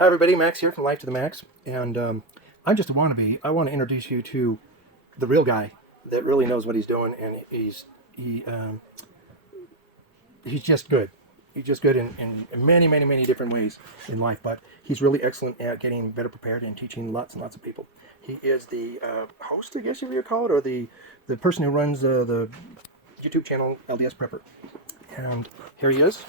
Hi everybody, Max here from Life to the Max, and I'm just a wannabe. I want to introduce you to the real guy that really knows what he's doing, and he's just good. He's just good in many different ways in life, but he's really excellent at getting better prepared and teaching lots and lots of people. He is the host, I guess if you call it, or the person who runs the YouTube channel LDSPrepper. And here he is.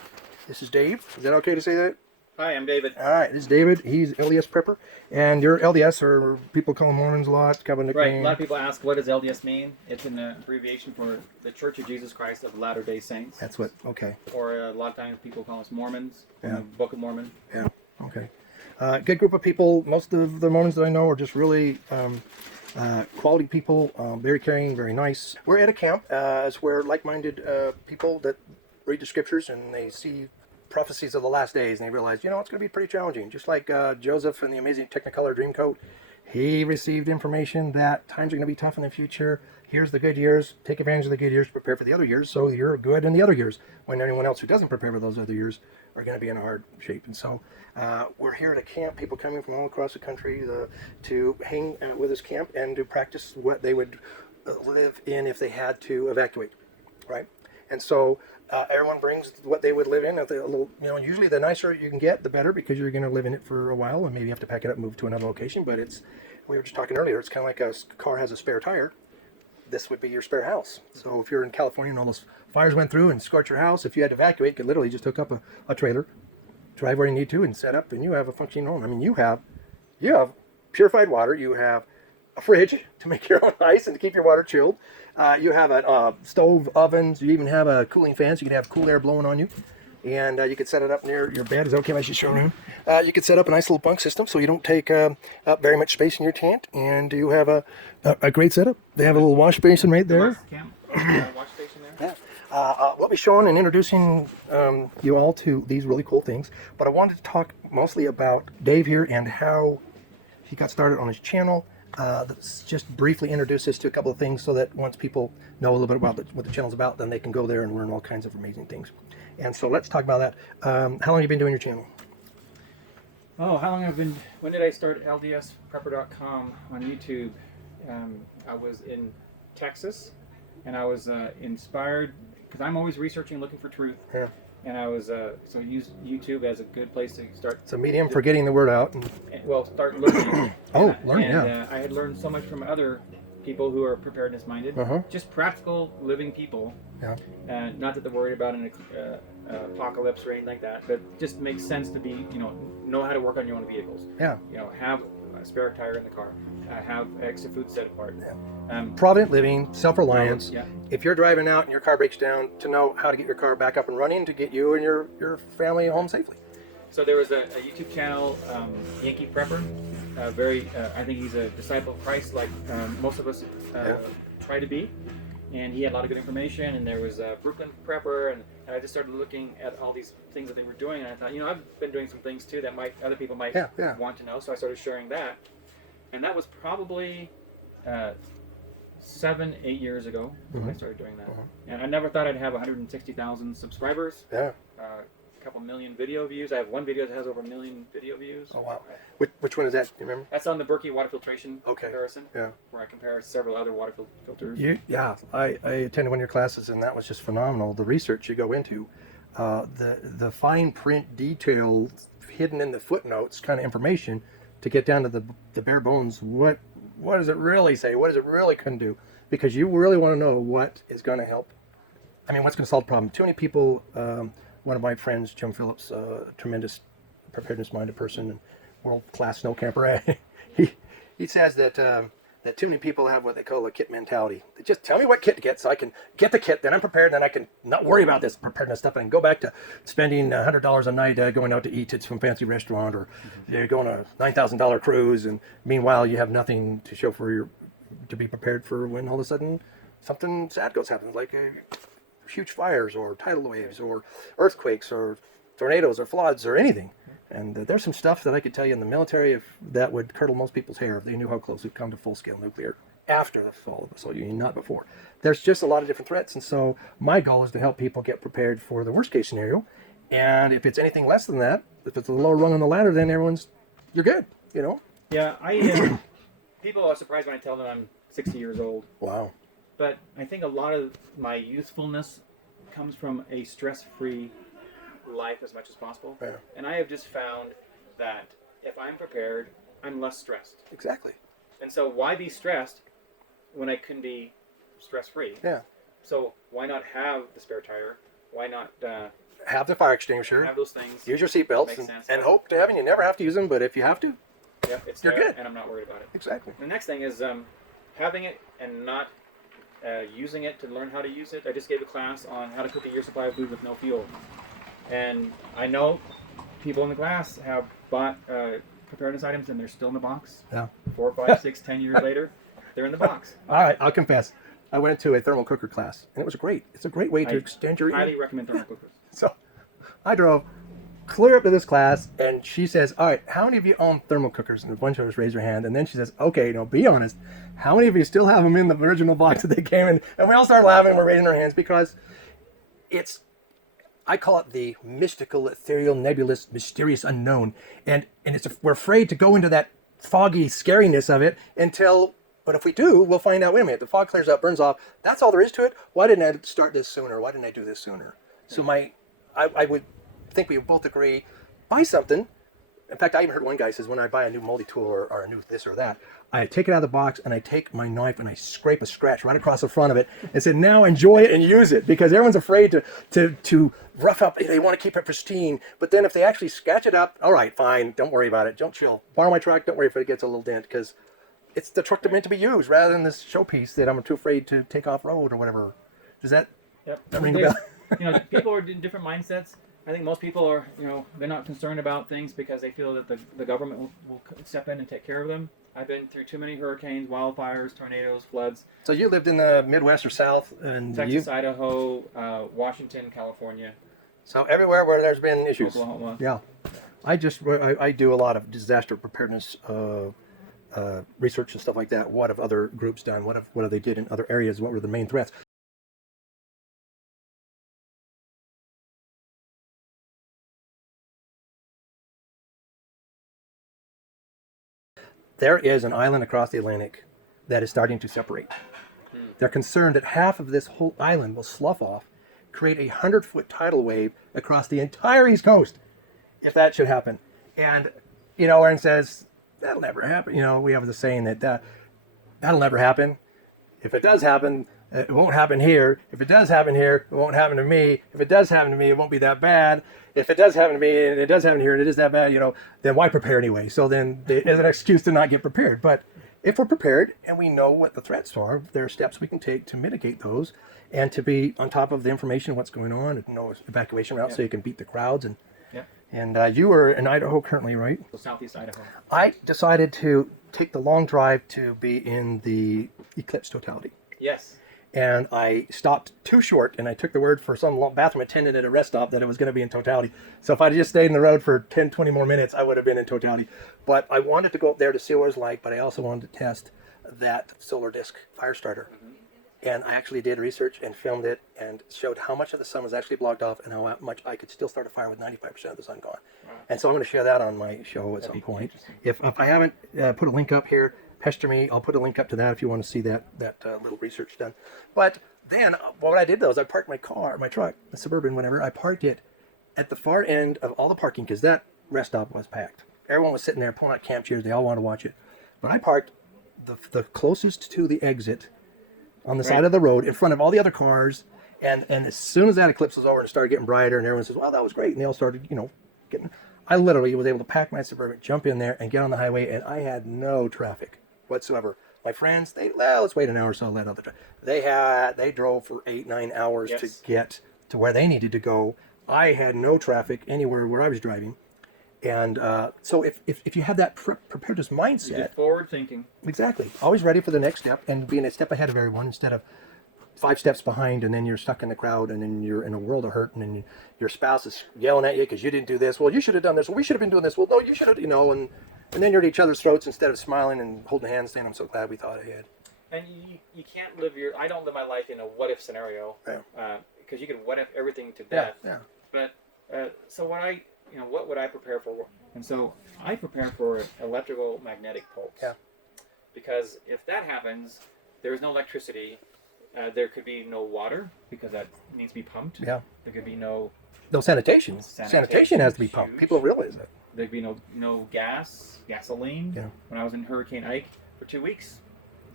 This is Dave. Is that okay to say that? Hi, I'm David. All right, this is David. He's LDSPrepper, and you're LDS, or people call them Mormons a lot. It's kind of a nickname. Right, a lot of people ask, what does LDS mean? It's an abbreviation for the Church of Jesus Christ of Latter-day Saints. That's what, okay. Or a lot of times people call us Mormons, from the Book of Mormon. Yeah, okay. Good group of people. Most of the Mormons that I know are just really quality people, very caring, very nice. We're at a camp. It's where like-minded people that read the scriptures and they see prophecies of the last days, and they realize, it's going to be pretty challenging. Just like Joseph in the amazing Technicolor Dreamcoat, he received information that times are going to be tough in the future. Here's the good years. Take advantage of the good years to prepare for the other years, so you're good in the other years, when anyone else who doesn't prepare for those other years are going to be in a hard shape. And so we're here at a camp, people coming from all across the country to hang with this camp and to practice what they would live in if they had to evacuate, right? And so everyone brings what they would live in. Usually the nicer you can get, the better, because you're going to live in it for a while and maybe have to pack it up and move to another location. But we were just talking earlier, it's kind of like a car has a spare tire. This would be your spare house. So if you're in California and all those fires went through and scorched your house, if you had to evacuate, you could literally just hook up a trailer, drive where you need to, and set up, and you have a functioning home. I mean, you have purified water. You have a fridge to make your own ice and to keep your water chilled. You have a stove, ovens. You even have a cooling fan, so you could have cool air blowing on you. And you could set it up near your bed. Is it okay if I should show around? You could set up a nice little bunk system so you don't take up very much space in your tent. And you have a great setup. They have a little wash basin right there. Wash station there. Yeah. We'll be showing and introducing you all to these really cool things. But I wanted to talk mostly about Dave here and how he got started on his channel. Let's just briefly introduce us to a couple of things so that once people know a little bit about what the channel's about, then they can go there and learn all kinds of amazing things. And so let's talk about that. How long have you been doing your channel? Oh, how long when did I start LDSPrepper.com on YouTube? I was in Texas, and I was inspired, because I'm always researching, looking for truth. Yeah. And I was, so I used YouTube as a good place to start. It's a medium for getting the word out. Well, start learning. Learning, yeah. I had learned so much from other people who are preparedness minded, just practical living people. Yeah. Not that they're worried about an apocalypse or anything like that, but just makes sense to be, know how to work on your own vehicles. Yeah. Have a spare tire in the car, have extra food set apart. Yeah. Provident living, self-reliance. Yeah. If you're driving out and your car breaks down, to know how to get your car back up and running to get you and your family home safely. So there was a YouTube channel, Yankee Prepper. I think he's a disciple of Christ, like most of us try to be. And he had a lot of good information. And there was Brooklyn Prepper, and I just started looking at all these things that they were doing. And I thought, I've been doing some things too that other people might want to know. So I started sharing that. And that was probably 7-8 years ago when I started doing that. And I never thought I'd have 160,000 subscribers. Yeah. A couple million video views. I have one video that has over 1 million video views. Oh wow! Which one is that? Do you remember? That's on the Berkey water filtration comparison. Yeah. Where I compare several other water filters. I attended one of your classes, and that was just phenomenal. The research you go into, the fine print detail hidden in the footnotes, kind of information, to get down to the bare bones. What does it really say? What does it really can do? Because you really want to know what is going to help. I mean, what's going to solve the problem? Too many people. One of my friends, Jim Phillips, a tremendous preparedness-minded person and world-class snow camper, he says that too many people have what they call a kit mentality. They just tell me what kit to get so I can get the kit, then I'm prepared, then I can not worry about this preparedness stuff, and I can go back to spending $100 a night going out to eat at some fancy restaurant, or you're going on a $9,000 cruise, and meanwhile you have nothing to show to be prepared for when all of a sudden something sad happens, like huge fires or tidal waves or earthquakes or tornadoes or floods or anything. And there's some stuff that I could tell you in the military that would curdle most people's hair if they knew how close we've come to full-scale nuclear after the fall of the Soviet Union, not before. There's just a lot of different threats, and so my goal is to help people get prepared for the worst-case scenario. And if it's anything less than that, if it's a lower rung on the ladder, then everyone's you're good. You know. Yeah, people are surprised when I tell them I'm 60 years old. Wow. But I think a lot of my youthfulness comes from a stress-free life as much as possible. Yeah. And I have just found that if I'm prepared, I'm less stressed. Exactly. And so why be stressed when I can be stress-free? Yeah. So why not have the spare tire? Why not Have the fire extinguisher. have those things? Use your seatbelts. Makes sense. And hope to heaven you never have to use them. But if you have to, Yep, it's you're there, good. and I'm not worried about it. Exactly. The next thing is having it and not using it to learn how to use it. I just gave a class on how to cook a year's supply of food with no fuel. And I know people in the class have bought preparedness items and they're still in the box. Yeah. 4, 5, 6, 10 years later, they're in the box. All right, I'll confess. I went to a thermal cooker class, and it was great. It's a great way to extend your... highly recommend thermal cookers. So I drove clear up to this class, and she says, all right, how many of you own thermal cookers? And a bunch of us raise their hand. And then she says, okay, be honest. How many of you still have them in the original box that they came in? And we all start laughing. We're raising our hands because it's... I call it the mystical, ethereal, nebulous, mysterious unknown. And we're afraid to go into that foggy scariness of it until... But if we do, we'll find out, wait a minute, the fog clears up, burns off. That's all there is to it. Why didn't I start this sooner? Why didn't I do this sooner? Yeah. So I would think we would both agree, buy something. In fact, I even heard one guy says, when I buy a new multi-tool or a new this or that, I take it out of the box and I take my knife and I scrape a scratch right across the front of it and said, now enjoy it and use it, because everyone's afraid to rough up. They want to keep it pristine. But then if they actually scratch it up, all right, fine, don't worry about it. Don't chill. Borrow my truck. Don't worry if it gets a little dent, because it's the truck that's meant to be used rather than this showpiece that I'm too afraid to take off road or whatever. Does that ring a bell? People are in different mindsets. I think most people are, they're not concerned about things because they feel that the government will step in and take care of them. I've been through too many hurricanes, wildfires, tornadoes, floods. So you lived in the Midwest or South? And Texas, Idaho, Washington, California. So everywhere where there's been issues. Oklahoma. Yeah. I do a lot of disaster preparedness research and stuff like that. What have other groups done? What have they did in other areas? What were the main threats? There is an island across the Atlantic that is starting to separate. They're concerned that half of this whole island will slough off, create a 100-foot tidal wave across the entire East Coast, if that should happen. And, Aaron says, that'll never happen. We have the saying that that'll never happen. If it does happen, it won't happen here. If it does happen here, it won't happen to me. If it does happen to me, it won't be that bad. If it does happen to me and it does happen here and it is that bad, then why prepare anyway? So then there's an excuse to not get prepared. But if we're prepared and we know what the threats are, there are steps we can take to mitigate those and to be on top of the information of what's going on and know evacuation routes so you can beat the crowds. And you were in Idaho currently, right? Southeast Idaho. I decided to take the long drive to be in the eclipse totality. Yes. And I stopped too short, and I took the word for some bathroom attendant at a rest stop that it was going to be in totality. So if I'd just stayed in the road for 10, 20 more minutes, I would have been in totality. But I wanted to go up there to see what it was like, but I also wanted to test that solar disk fire starter. And I actually did research and filmed it and showed how much of the sun was actually blocked off and how much I could still start a fire with 95% of the sun gone. Wow. And so I'm going to share that on my show at some point. If I haven't put a link up here, pester me. I'll put a link up to that if you want to see that little research done. But then what I did, though, is I parked my truck, a Suburban, whatever. I parked it at the far end of all the parking because that rest stop was packed. Everyone was sitting there pulling out camp chairs. They all wanted to watch it. But I parked the closest to the exit on the side of the road in front of all the other cars. And as soon as that eclipse was over and started getting brighter and everyone says, well, that was great. And they all started, getting... I literally was able to pack my Suburban, jump in there and get on the highway, and I had no traffic whatsoever. My friends, let's wait an hour or so, let other they drove for 8-9 hours to get to where they needed to go. I had no traffic anywhere where I was driving. And so if you have that preparedness mindset, forward thinking, exactly, always ready for the next step and being a step ahead of everyone instead of 5 steps behind, and then you're stuck in the crowd, and then you're in a world of hurt, and then your spouse is yelling at you because you didn't do this. Well, you should have done this. Well, we should have been doing this. Well, no, you should have, and then you're at each other's throats instead of smiling and holding hands, saying, "I'm so glad we thought ahead." And you can't live I don't live my life in a what if scenario. Yeah. Because you could what if everything to death. Yeah. But so what what would I prepare for? And so I prepare for electrical magnetic pulse. Yeah. Because if that happens, there is no electricity. There could be no water because that needs to be pumped. Yeah. There could be no sanitation. Sanitation has to be pumped. huge. People don't realize that. There'd be no gasoline. Yeah. When I was in Hurricane Ike for 2 weeks,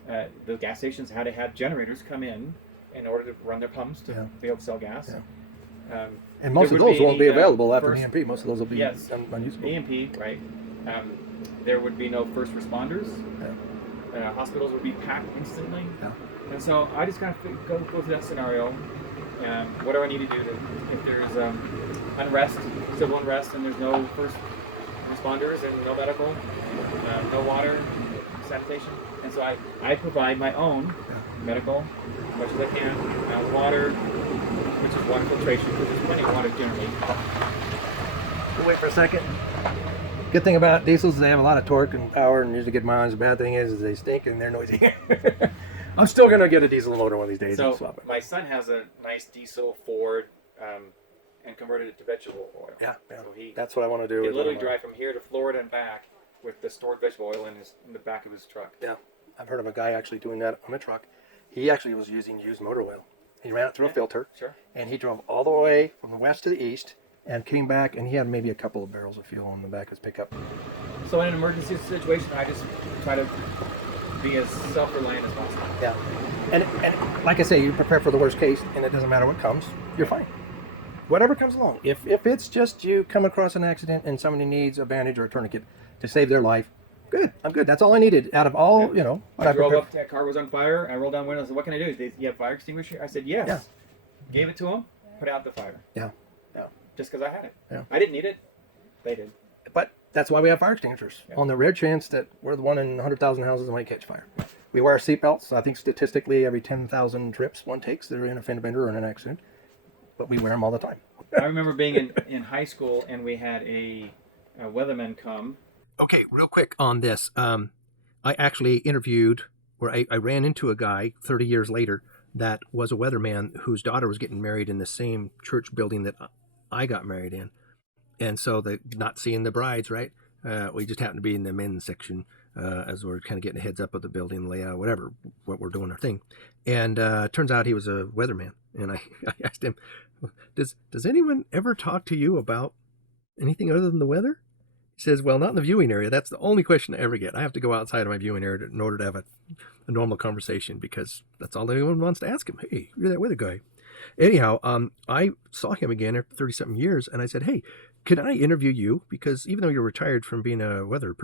the gas stations had to have generators come in order to run their pumps to be able to sell gas. Yeah. And most of those won't be available after first, an EMP. Most of those will be yes, unusable. EMP, right? There would be no first responders. Yeah. Hospitals would be packed instantly. Yeah. And so I just kind of go through that scenario. What do I need to do if there is unrest, civil unrest, and there's no first responders and no medical, no water, sanitation? And so I provide my own medical, as much as I can, my own water, which is water filtration, because there's plenty of water generally. We'll wait for a second. Good thing about diesels is they have a lot of torque and power and usually get miles. The bad thing is they stink and they're noisy. I'm still going to get a diesel motor one of these days. So my son has a nice diesel Ford and converted it to vegetable oil. Yeah. So that's what I want to do. He literally drive from here to Florida and back with the stored vegetable oil in the back of his truck. Yeah. I've heard of a guy actually doing that on a truck. He actually was using used motor oil. He ran it through a filter. Sure. And he drove all the way from the west to the east and came back, and he had maybe a couple of barrels of fuel on the back of his pickup. So in an emergency situation, I just try to be as self-reliant as possible. Yeah. And like I say, you prepare for the worst case, and it doesn't matter what comes, you're fine. Whatever comes along. If it's just you come across an accident and somebody needs a bandage or a tourniquet to save their life, good. I'm good. That's all I needed out of all, what I drove up, that car was on fire. I rolled down the window and said, what can I do? You have fire extinguisher? I said, yes. Yeah. Gave it to him, put out the fire. Yeah. Just because I had it. Yeah. I didn't need it. They did. But that's why we have fire extinguishers. Yeah. On the rare chance that we're the one in 100,000 houses that might catch fire. We wear seatbelts. So I think statistically every 10,000 trips one takes, they're in a fender bender or in an accident. But we wear them all the time. I remember being in high school and we had a weatherman come. Okay, real quick on this. I actually interviewed, or I ran into a guy 30 years later that was a weatherman whose daughter was getting married in the same church building that I got married in. And so not seeing the brides, right? We just happened to be in the men's section as we're kind of getting a heads up of the building layout, whatever, what we're doing our thing. And turns out he was a weatherman. And I asked him, does anyone ever talk to you about anything other than the weather? He says, well, not in the viewing area. That's the only question I ever get. I have to go outside of my viewing area in order to have a normal conversation because that's all anyone wants to ask him. Hey, you're that weather guy. Anyhow, I saw him again after 30-something years, and I said, hey, could I interview you? Because even though you're retired from being a weather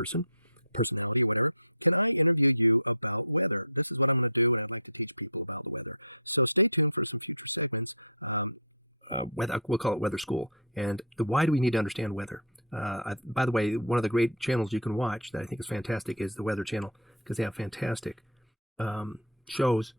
personality or whatever, can I interview you about weather? This is what I'm going to do, and I'd like to teach people about the weather. So stay tuned for some future segments. We'll call it Weather School. And why do we need to understand weather? By the way, one of the great channels you can watch that I think is fantastic is the Weather Channel, because they have fantastic shows,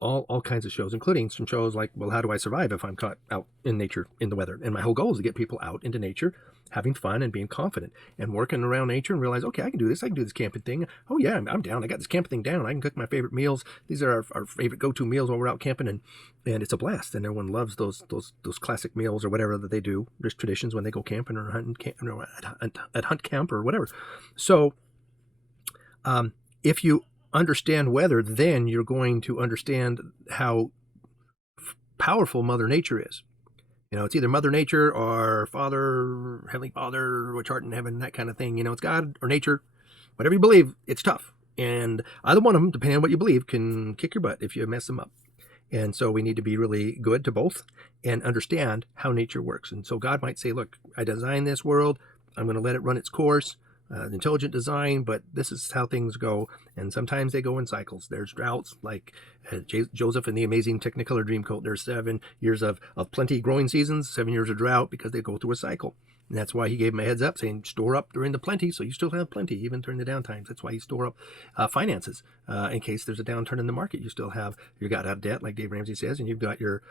all kinds of shows, including some shows like, well, how do I survive if I'm caught out in nature in the weather? And my whole goal is to get people out into nature, having fun and being confident and working around nature and realize, okay, I can do this. I can do this camping thing. Oh yeah, I'm down. I got this camping thing down. I can cook my favorite meals. These are our favorite go-to meals while we're out camping, and it's a blast. And everyone loves those classic meals or whatever that they do. There's traditions when they go camping or at hunt camp or whatever. So if you understand weather, then you're going to understand how powerful Mother Nature is. It's either Mother Nature or Father, Heavenly Father, which art in heaven, that kind of thing. It's God or nature. Whatever you believe, it's tough. And either one of them, depending on what you believe, can kick your butt if you mess them up. And so we need to be really good to both and understand how nature works. And so God might say, look, I designed this world. I'm going to let it run its course. Intelligent design, but this is how things go. And sometimes they go in cycles. There's droughts like Joseph and the Amazing Technicolor Dreamcoat. There's 7 years of plenty growing seasons, 7 years of drought because they go through a cycle. And that's why he gave him a heads up saying, store up during the plenty, so you still have plenty, even during the downtimes. That's why you store up finances in case there's a downturn in the market. You still have, you got out of debt, like Dave Ramsey says, and you've got your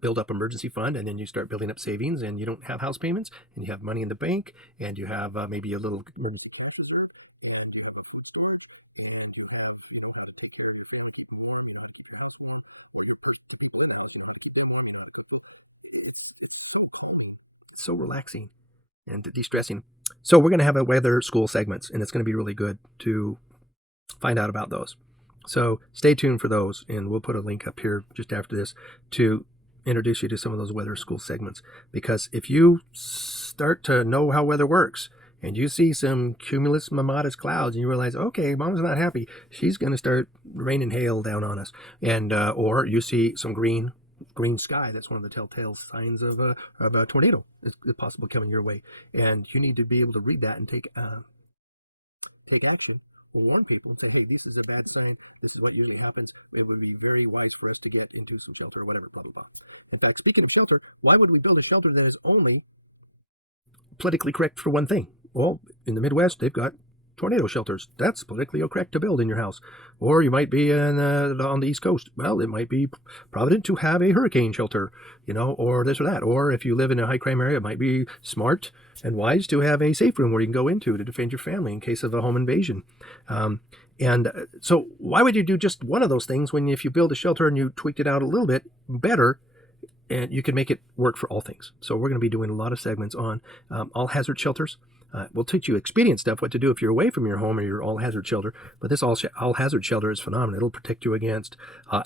build up emergency fund, and then you start building up savings, and you don't have house payments, and you have money in the bank, and you have maybe a little emergency cash reserve, and you have a food storage, and you have, how to take care of your family, keep them warm, how to keep your house warm, or to people in the house, how to keep them warm, how to cook food. It's so calming It's so relaxing and de-stressing. So we're going to have a weather school segments, and it's going to be really good to find out about those. So stay tuned for those, and we'll put a link up here just after this to introduce you to some of those weather school segments. Because if you start to know how weather works, and you see some cumulus mammatus clouds, and you realize, okay, mom's not happy, she's going to start raining hail down on us, and or you see some green sky, that's one of the telltale signs of a tornado is possible coming your way, and you need to be able to read that and take action or warn people and say, hey, this is a bad sign, this is what usually happens, it would be very wise for us to get into some shelter or whatever, blah blah blah. In fact, speaking of shelter, why would we build a shelter that is only politically correct for one thing? Well, in the Midwest, they've got tornado shelters. That's politically correct to build in your house. Or you might be on the East Coast. Well, it might be provident to have a hurricane shelter, or this or that. Or if you live in a high crime area, it might be smart and wise to have a safe room where you can go into to defend your family in case of a home invasion. So why would you do just one of those things when if you build a shelter and you tweaked it out a little bit better, and you can make it work for all things? So we're going to be doing a lot of segments on all hazard shelters. We'll teach you expedient stuff, what to do if you're away from your home or your all-hazard shelter. But this all-hazard shelter is phenomenal. It'll protect you against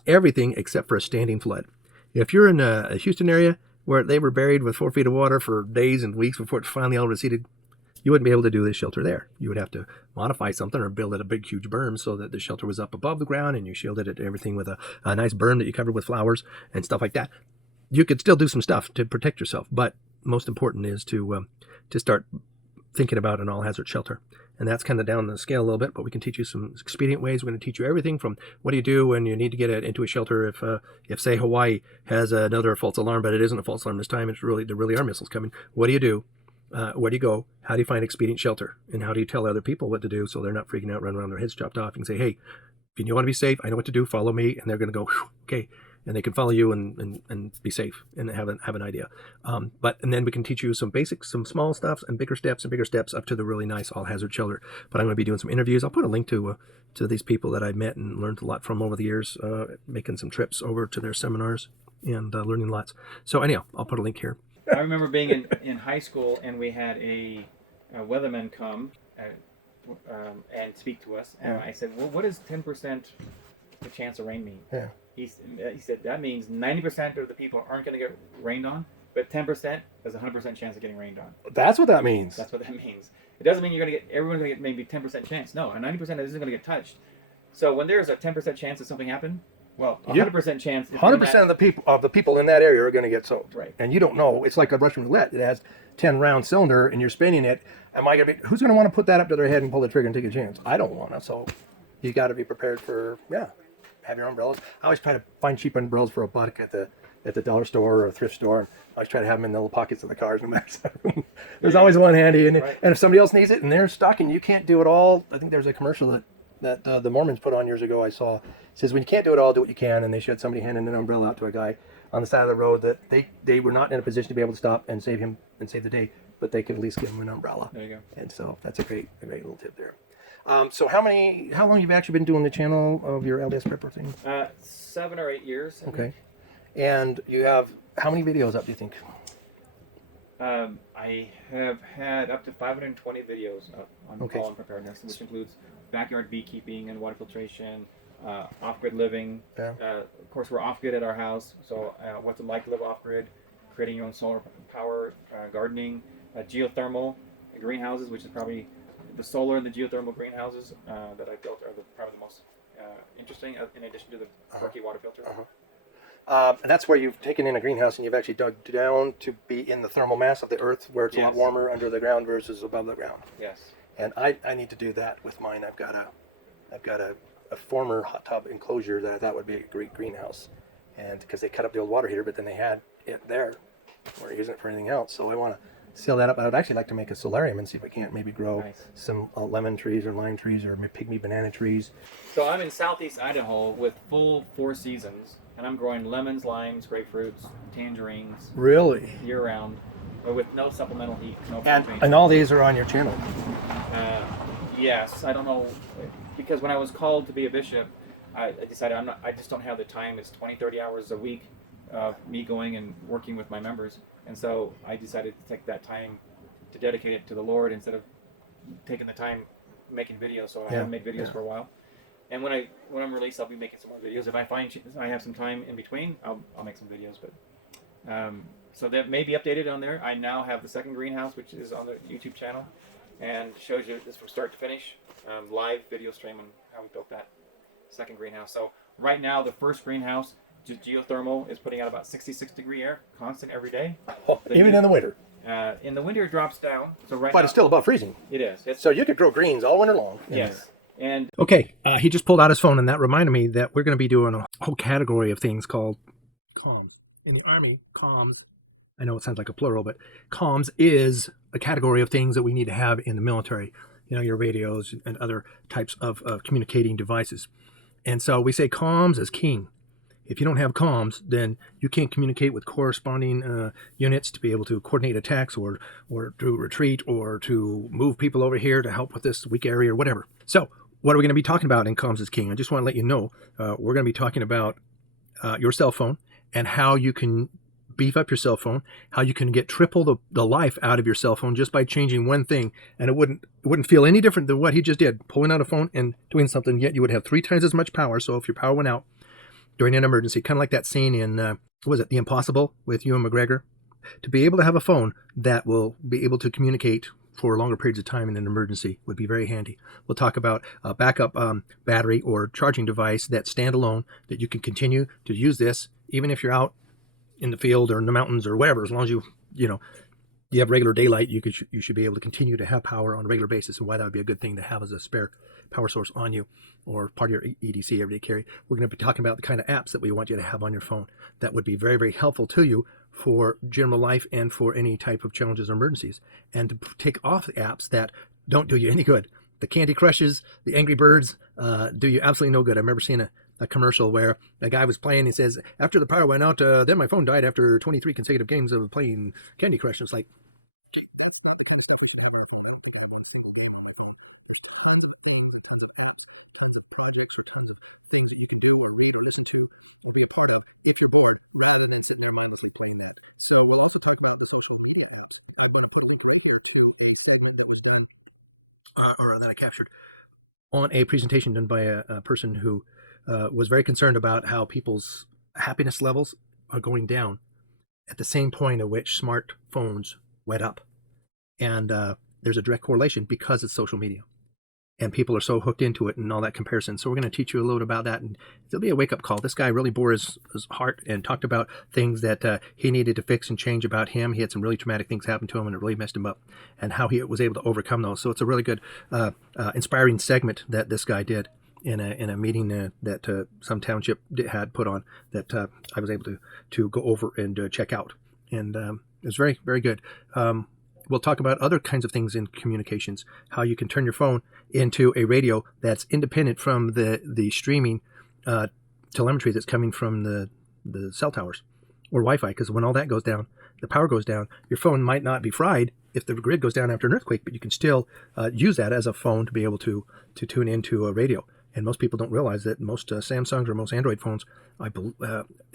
everything except for a standing flood. If you're in a Houston area where they were buried with 4 feet of water for days and weeks before it finally all receded, you wouldn't be able to do this shelter there. You would have to modify something or build it a big, huge berm so that the shelter was up above the ground and you shielded it, everything with a nice berm that you covered with flowers and stuff like that. You could still do some stuff to protect yourself, but most important is to start thinking about an all-hazard shelter. And that's kind of down the scale a little bit, but we can teach you some expedient ways. We're going to teach you everything from what do you do when you need to get into a shelter if say Hawaii has another false alarm, but it isn't a false alarm this time, there really are missiles coming. What do you do? Where do you go? How do you find expedient shelter? And how do you tell other people what to do so they're not freaking out, running around their heads chopped off? You can say, hey, if you want to be safe, I know what to do, follow me. And they're going to go, okay. And they can follow you and be safe and have an idea. And then we can teach you some basics, some small stuff and bigger steps up to the really nice all-hazard shelter. But I'm going to be doing some interviews. I'll put a link to these people that I met and learned a lot from over the years, making some trips over to their seminars and learning lots. So anyhow, I'll put a link here. I remember being in high school, and we had a weatherman come and speak to us. And I said, well, what does 10% the chance of rain mean? Yeah. He said that means 90% of the people aren't going to get rained on, but 10% is a 100% chance of getting rained on. That's what that means. That's what that means. It doesn't mean everyone's going to get maybe 10% chance. No, a 90% isn't going to get touched. So when there's a 10% chance of something happen, well, 100% chance. 100% of the people in that area are going to get soaked. Right. And you don't know. It's like a Russian roulette. It has 10 round cylinder, and you're spinning it. Who's going to want to put that up to their head and pull the trigger and take a chance? I don't want to. So you got to be prepared for have your umbrellas. I always try to find cheap umbrellas for $1 at the dollar store or a thrift store, and I always try to have them in the little pockets of the cars no matter. There's always one handy, and if somebody else needs it and they're stuck and you can't do it all, I think there's a commercial that the Mormons put on years ago. I saw, it says when you can't do it all, do what you can, and they showed somebody handing an umbrella out to a guy on the side of the road that they were not in a position to be able to stop and save him and save the day, but they could at least give him an umbrella. There you go. And so that's a great little tip there. So how long have you actually been doing the channel of your LDSPrepper thing? 7 or 8 years. I think. And you have how many videos up, do you think? I have had up to 520 videos up on pollen preparedness, which includes backyard beekeeping and water filtration, off-grid living. Of course, we're off-grid at our house, so what's it like to live off-grid, creating your own solar power, gardening, geothermal, greenhouses, which is probably the solar and the geothermal greenhouses that I built are probably the most interesting, in addition to the quirky water filter. That's where you've taken in a greenhouse and you've actually dug down to be in the thermal mass of the earth, where it's a lot warmer under the ground versus above the ground. Yes. And I need to do that with mine. I've got a former hot tub enclosure that I thought would be a great greenhouse, and because they cut up the old water heater, but then they had it there, weren't using it for anything else. So I want to seal that up. I would actually like to make a solarium and see if I can't maybe grow some lemon trees or lime trees or pygmy banana trees. So I'm in southeast Idaho with full 4 seasons, and I'm growing lemons, limes, grapefruits, tangerines. Really? Year round, with no supplemental heat, no propane. And all these are on your channel? Yes. I don't know, because when I was called to be a bishop, I decided I just don't have the time. It's 20, 30 hours a week of me going and working with my members. And so I decided to take that time to dedicate it to the Lord instead of taking the time making videos. So I haven't made videos for a while. And when I'm released, I'll be making some more videos. If I find I have some time in between, I'll make some videos. But so that may be updated on there. I now have the second greenhouse, which is on the YouTube channel, and shows you this from start to finish, live video stream on how we built that second greenhouse. So right now, the first greenhouse, just geothermal, is putting out about 66-degree air, constant every day. Oh, even in the winter. In the winter, it drops down. So But it's still above freezing. It is. So you could grow greens all winter long. Yes. And okay, he just pulled out his phone, and that reminded me that we're going to be doing a whole category of things called comms. In the Army, comms, I know it sounds like a plural, but comms is a category of things that we need to have in the military. You know, your radios and other types of communicating devices. And so we say comms is king. If you don't have comms, then you can't communicate with corresponding units to be able to coordinate attacks or to retreat or to move people over here to help with this weak area or whatever. So what are we going to be talking about in Comms is King? I just want to let you know we're going to be talking about your cell phone and how you can beef up your cell phone, how you can get triple the life out of your cell phone just by changing one thing. And it wouldn't feel any different than what he just did, pulling out a phone and doing something, yet you would have 3 times as much power. So if your power went out during an emergency, kind of like that scene in, what was it, The Impossible with Ewan McGregor, to be able to have a phone that will be able to communicate for longer periods of time in an emergency would be very handy. We'll talk about a backup battery or charging device that's standalone, that you can continue to use this even if you're out in the field or in the mountains or whatever. As long as you have regular daylight, you should be able to continue to have power on a regular basis, and why that would be a good thing to have as a spare power source on you or part of your EDC everyday carry. We're going to be talking about the kind of apps that we want you to have on your phone that would be very, very helpful to you for general life and for any type of challenges or emergencies, and to take off the apps that don't do you any good. The Candy Crushes, the Angry Birds do you absolutely no good. I remember seeing a commercial where a guy was playing. He says, after the power went out, then my phone died after 23 consecutive games of playing Candy Crush. And it's like, okay, that's not the kind of stuff we should have on our phone. I don't think I have one single game on my phone. There's tons of things and tons of apps, tons of projects, or tons of things that you can do or read or listen to or be a part of if you're bored, rather than sitting there mindlessly playing that. So we'll also talk about the social media apps. I'm going to put a link right here to a segment that was done or that I captured on a presentation done by a person who was very concerned about how people's happiness levels are going down at the same point at which smartphones went up. And there's a direct correlation because it's social media. And people are so hooked into it and all that comparison. So we're going to teach you a little bit about that. And it'll be a wake-up call. This guy really bore his heart and talked about things that he needed to fix and change about him. He had some really traumatic things happen to him, and it really messed him up. And how he was able to overcome those. So it's a really good, inspiring segment that this guy did in a meeting that some township had put on that I was able to go over and check out. And it was very, very good. We'll talk about other kinds of things in communications, how you can turn your phone into a radio that's independent from the streaming telemetry that's coming from the cell towers or Wi-Fi, because when all that goes down, the power goes down, your phone might not be fried if the grid goes down after an earthquake, but you can still use that as a phone to be able to tune into a radio. And most people don't realize that most Samsungs or most Android phones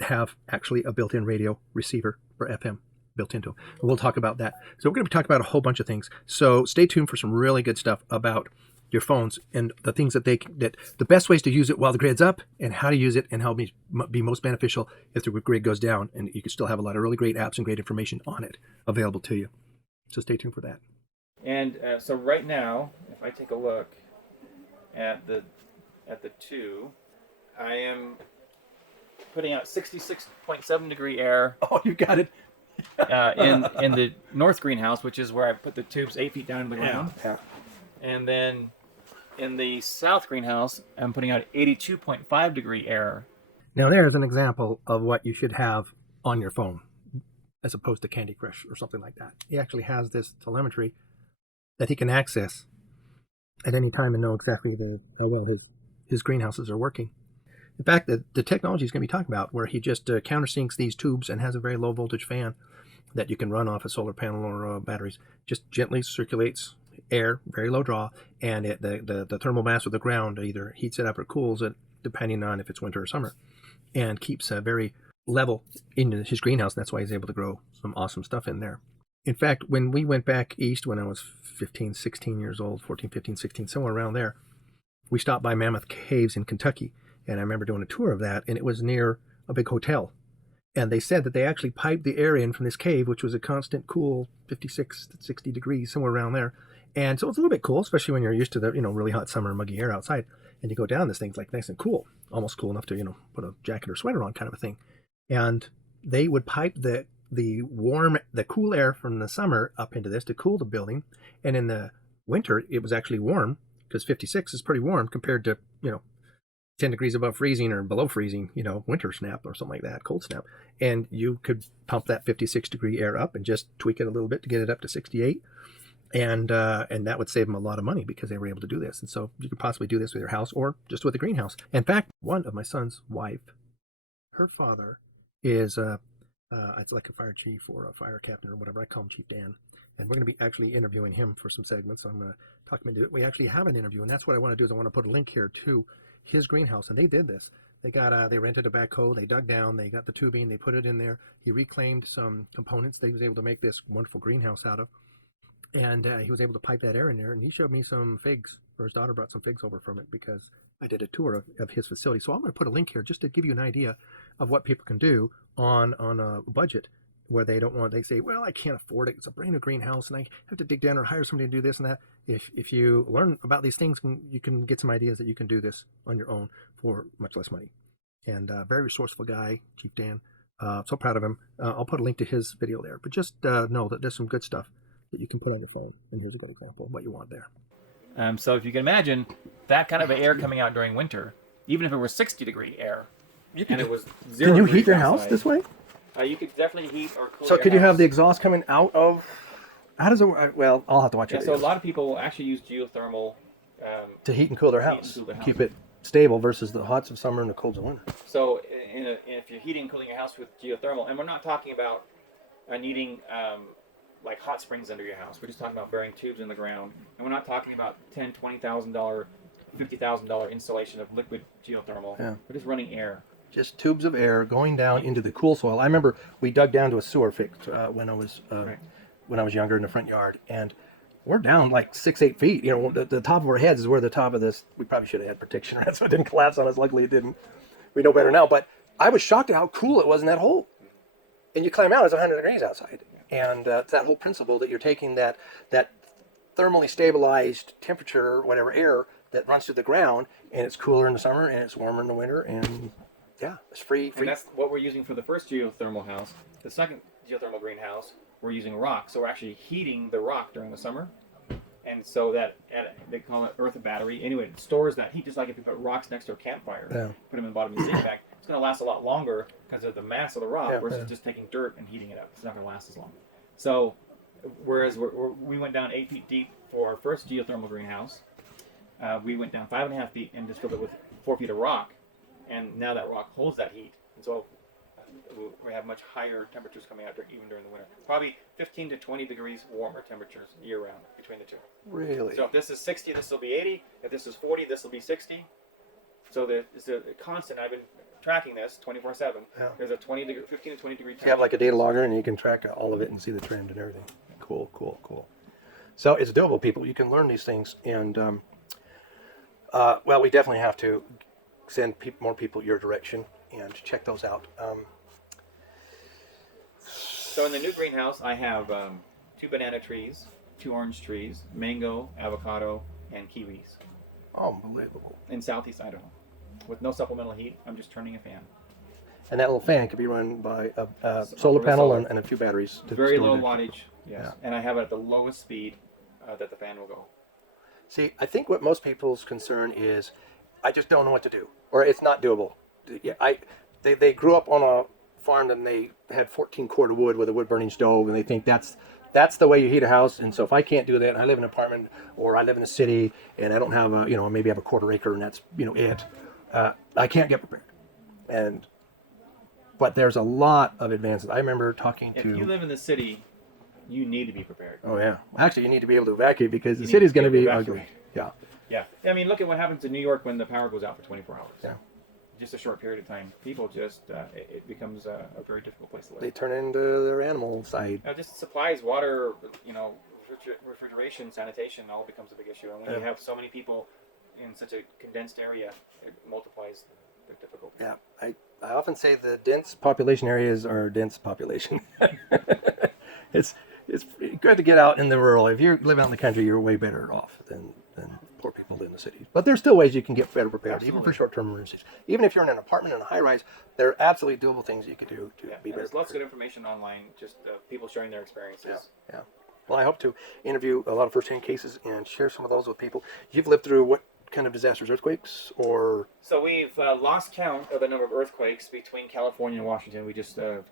have actually a built-in radio receiver for FM built into them. And we'll talk about that. So we're going to be talking about a whole bunch of things. So stay tuned for some really good stuff about your phones and the things that the best ways to use it while the grid's up, and how to use it and how it be most beneficial if the grid goes down. And you can still have a lot of really great apps and great information on it available to you. So stay tuned for that. And so right now, if I take a look at the 2, I am putting out 66.7 degree air. Oh, you got it. in the north greenhouse, which is where I put the tubes 8 feet down to the ground. Yeah. And then in the south greenhouse, I'm putting out 82.5 degree air. Now there's an example of what you should have on your phone, as opposed to Candy Crush or something like that. He actually has this telemetry that he can access at any time and know exactly how well his greenhouses are working. In fact, the technology he's going to be talking about, where he just countersinks these tubes and has a very low voltage fan that you can run off a solar panel or batteries, just gently circulates air, very low draw, and the thermal mass of the ground either heats it up or cools it, depending on if it's winter or summer, and keeps a very level in his greenhouse, and that's why he's able to grow some awesome stuff in there. In fact, when we went back east when I was 15, 16 years old, 14, 15, 16, somewhere around there, we stopped by Mammoth Caves in Kentucky, and I remember doing a tour of that, and it was near a big hotel. And they said that they actually piped the air in from this cave, which was a constant cool 56 to 60 degrees, somewhere around there. And so it's a little bit cool, especially when you're used to the, really hot summer, muggy air outside. And you go down, this thing's like nice and cool, almost cool enough to, put a jacket or sweater on kind of a thing. And they would pipe the cool air from the summer up into this to cool the building. And in the winter, it was actually warm, because 56 is pretty warm compared to, 10 degrees above freezing or below freezing, winter snap or something like that, cold snap. And you could pump that 56 degree air up and just tweak it a little bit to get it up to 68. And that would save them a lot of money because they were able to do this. And so you could possibly do this with your house or just with a greenhouse. In fact, one of my son's wife, her father is it's like a fire chief or a fire captain or whatever. I call him Chief Dan. And we're going to be actually interviewing him for some segments. I'm going to talk him into it. We actually have an interview, and that's what I want to do is I want to put a link here to his greenhouse. And they did this. They rented a backhoe, they dug down, they got the tubing, they put it in there. He reclaimed some components they was able to make this wonderful greenhouse out of. And he was able to pipe that air in there, and he showed me some figs, or his daughter brought some figs over from it because I did a tour of his facility. So I'm going to put a link here just to give you an idea of what people can do on a budget where they say, well, I can't afford it. It's a brand new greenhouse, and I have to dig down or hire somebody to do this and that. If you learn about these things, you can get some ideas that you can do this on your own for much less money. And very resourceful guy, Chief Dan. So proud of him. I'll put a link to his video there. But just know that there's some good stuff that you can put on your phone. And here's a good example of what you want there. So if you can imagine that kind of air coming out during winter, even if it was 60 degree air, and it was 0 Can you degrees heat your outside, house this way? You could definitely heat or cool So your could you house. have the exhaust coming out of... How does it work? Well, I'll have to watch it. So a lot of people actually use geothermal to heat and cool their heat and house. cool their house. Keep it stable versus the hots of summer and the colds of winter. So if you're heating and cooling your house with geothermal, and we're not talking about needing like hot springs under your house. We're just talking about burying tubes in the ground, and we're not talking about $10,000, $20,000, $50,000 installation of liquid geothermal. Yeah. We're just running air. Just tubes of air going down into the cool soil. I remember we dug down to a sewer fix when I was younger in the front yard, and we're down like 6-8 feet. The top of our heads is where the top of this. We probably should have had protection around so it didn't collapse on us. Luckily, it didn't. We know better now. But I was shocked at how cool it was in that hole. And you climb out, it's 100 degrees outside. And it's that whole principle that you're taking that thermally stabilized temperature, whatever air that runs through the ground, and it's cooler in the summer and it's warmer in the winter, and yeah, it's free. And that's what we're using for the first geothermal house. The second geothermal greenhouse, we're using rock. So we're actually heating the rock during the summer. And so and they call it earth battery. Anyway, it stores that heat, just like if you put rocks next to a campfire, put them in the bottom of the sleeping bag. It's going to last a lot longer because of the mass of the rock versus just taking dirt and heating it up. It's not going to last as long. So whereas we went down 8 feet deep for our first geothermal greenhouse, we went down 5.5 feet and just filled it with 4 feet of rock. And now that rock holds that heat. And so we have much higher temperatures coming out even during the winter. Probably 15 to 20 degrees warmer temperatures year-round between the two. Really? So if this is 60, this will be 80. If this is 40, this will be 60. So there's a constant. I've been tracking this 24/7. Yeah. There's a 15 to 20 degree temperature. You have like a data logger, and you can track all of it and see the trend and everything. Cool. So it's doable, people. You can learn these things. And, well, we definitely have to send more people your direction and check those out. So in the new greenhouse, I have 2 banana trees, 2 orange trees, mango, avocado, and kiwis. Unbelievable. In southeast Idaho. With no supplemental heat, I'm just turning a fan. And that little fan could be run by a solar panel and a few batteries. Very low wattage, yes. Yeah. And I have it at the lowest speed that the fan will go. See, I think what most people's concern is, I just don't know what to do, or it's not doable. They grew up on a farm and they had 14 cord of wood with a wood burning stove, and they think that's the way you heat a house. And so if I can't do that, and I live in an apartment or I live in the city and I don't have maybe have a quarter acre and that's it, I can't get prepared. But there's a lot of advances. I remember talking to... If you live in the city, you need to be prepared. Oh yeah, actually you need to be able to evacuate because the city's going to be ugly. Yeah. I mean, look at what happens in New York when the power goes out for 24 hours. Yeah. just a short period of time, people just it becomes a very difficult place to live. They turn into their animal side. Just supplies, water, refrigeration, sanitation, all becomes a big issue. And when you have so many people in such a condensed area, it multiplies the difficulty. Yeah, I often say the dense population areas are dense population. It's good to get out in the rural. If you live out in the country, you're way better off than poor people in the city. But there's still ways you can get better prepared, Absolutely. even for short-term emergencies. Even if you're in an apartment in a high-rise, there are absolutely doable things you could do to be better. There's lots of good information online, just people sharing their experiences. Yeah. Well, I hope to interview a lot of first-hand cases and share some of those with people. You've lived through what kind of disasters, earthquakes, or? So we've lost count of the number of earthquakes between California and Washington. We just the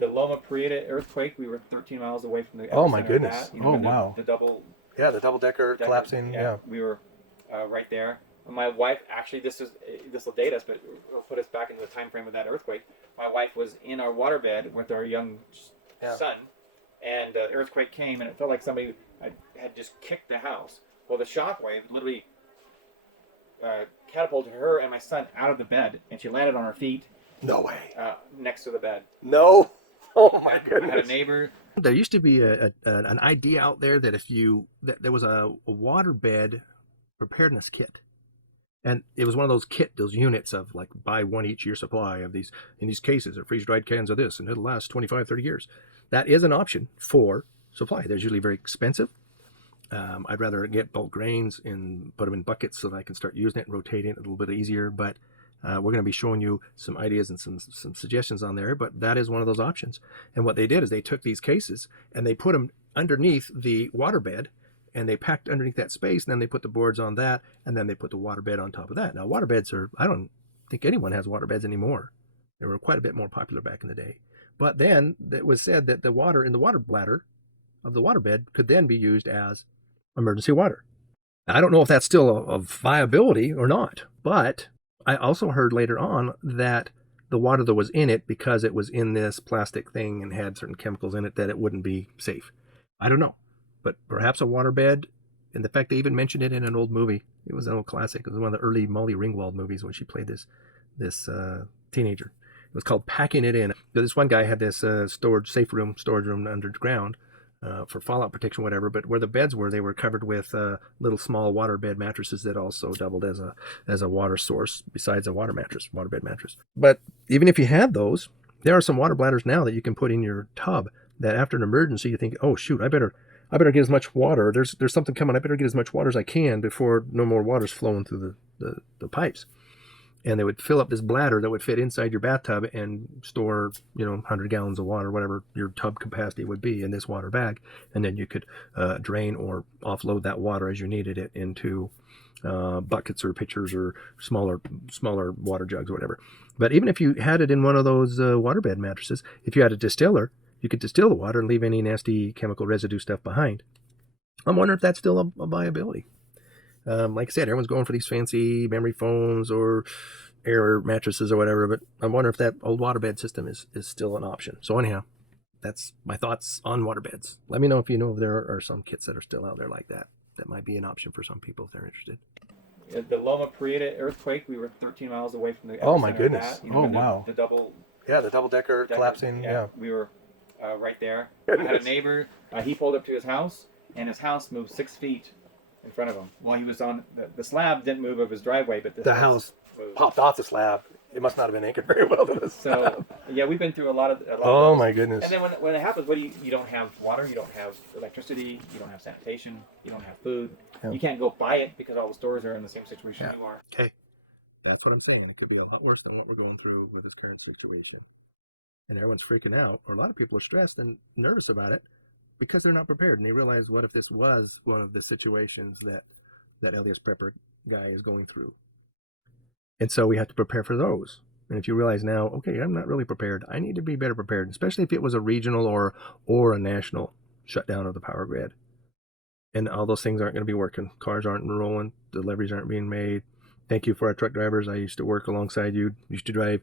Loma Prieta earthquake. We were 13 miles away from the epicenter. Oh my goodness! Wow! The double. Yeah, the double-decker collapsing. Yeah. We were right there. My wife, actually, this will date us, but it'll put us back into the time frame of that earthquake. My wife was in our waterbed with our young son, and the earthquake came, and it felt like somebody had just kicked the house. Well, the shock wave literally catapulted her and my son out of the bed, and she landed on her feet. No way. Next to the bed. No. Oh my goodness. I had a neighbor. There used to be an idea out there that there was a waterbed preparedness kit. And it was one of those units of like buy one each year supply of these, in these cases, or freeze-dried cans of this, and it'll last 25, 30 years. That is an option for supply. They're usually very expensive. I'd rather get bulk grains and put them in buckets so that I can start using it and rotating it a little bit easier. But we're going to be showing you some ideas and some suggestions on there. But that is one of those options. And what they did is they took these cases and they put them underneath the waterbed, and they packed underneath that space, and then they put the boards on that, and then they put the waterbed on top of that. Now, waterbeds I don't think anyone has waterbeds anymore. They were quite a bit more popular back in the day. But then it was said that the water in the water bladder of the waterbed could then be used as emergency water. I don't know if that's still a viability or not, but I also heard later on that the water that was in it, because it was in this plastic thing and had certain chemicals in it, that it wouldn't be safe. I don't know. But perhaps a waterbed, and the fact they even mentioned it in an old movie. It was an old classic. It was one of the early Molly Ringwald movies when she played this teenager. It was called Packing It In. This one guy had this storage room underground for fallout protection, whatever. But where the beds were, they were covered with little small waterbed mattresses that also doubled as a water source besides a waterbed mattress. But even if you had those, there are some water bladders now that you can put in your tub that after an emergency you think, oh shoot, I better get as much water. There's something coming. I better get as much water as I can before no more water's flowing through the pipes. And they would fill up this bladder that would fit inside your bathtub and store, 100 gallons of water, whatever your tub capacity would be, in this water bag. And then you could drain or offload that water as you needed it into buckets or pitchers or smaller water jugs or whatever. But even if you had it in one of those waterbed mattresses, if you had a distiller, you could distill the water and leave any nasty chemical residue stuff behind. I'm wondering if that's still a viability. Like I said, everyone's going for these fancy memory foams or air mattresses or whatever, but I wonder if that old waterbed system is still an option. So anyhow, that's my thoughts on waterbeds. Let me know if you know if there are some kits that are still out there like that. That might be an option for some people if they're interested. The Loma Prieta earthquake, we were 13 miles away from the epicenter. Oh my goodness. Wow. The double. Yeah, the double-decker collapsing. Yeah. We were right there. Goodness. I had a neighbor. He pulled up to his house, and his house moved 6 feet in front of him while he was on the slab. Didn't move of his driveway, but the house moved. Popped off the slab. It must not have been anchored very well to the slab. So yeah, we've been through a lot of oh those. My goodness. And then when it happens, what do you don't have water, you don't have electricity, you don't have sanitation, you don't have food. Yeah. You can't go buy it because all the stores are in the same situation you are. Okay, that's what I'm saying. It could be a lot worse than what we're going through with this current situation, and everyone's freaking out, or a lot of people are stressed and nervous about it because they're not prepared, and they realize, what if this was one of the situations that LDSPrepper guy is going through? And so we have to prepare for those. And if you realize now, okay, I'm not really prepared, I need to be better prepared, especially if it was a regional or a national shutdown of the power grid. And all those things aren't going to be working. Cars aren't rolling, deliveries aren't being made. Thank you for our truck drivers. I used to work alongside you. Used to drive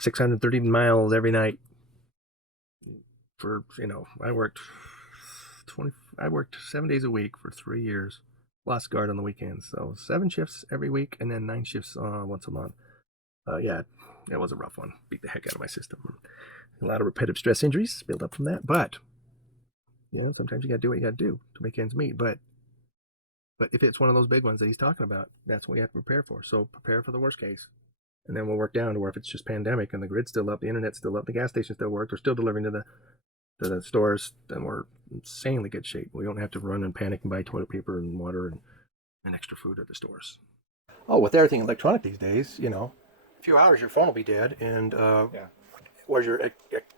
630 miles every night. For, I worked 7 days a week for 3 years. Lost guard on the weekends. So 7 shifts every week and then 9 shifts once a month. Yeah, it was a rough one. Beat the heck out of my system. A lot of repetitive stress injuries built up from that. But, sometimes you got to do what you got to do to make ends meet. But if it's one of those big ones that he's talking about, that's what you have to prepare for. So prepare for the worst case. And then we'll work down to where if it's just pandemic and the grid's still up, the internet's still up, the gas station still works, we're still delivering to the stores, then we're in insanely good shape. We don't have to run and panic and buy toilet paper and water and extra food at the stores. Oh, with everything electronic these days, a few hours your phone will be dead, and where's your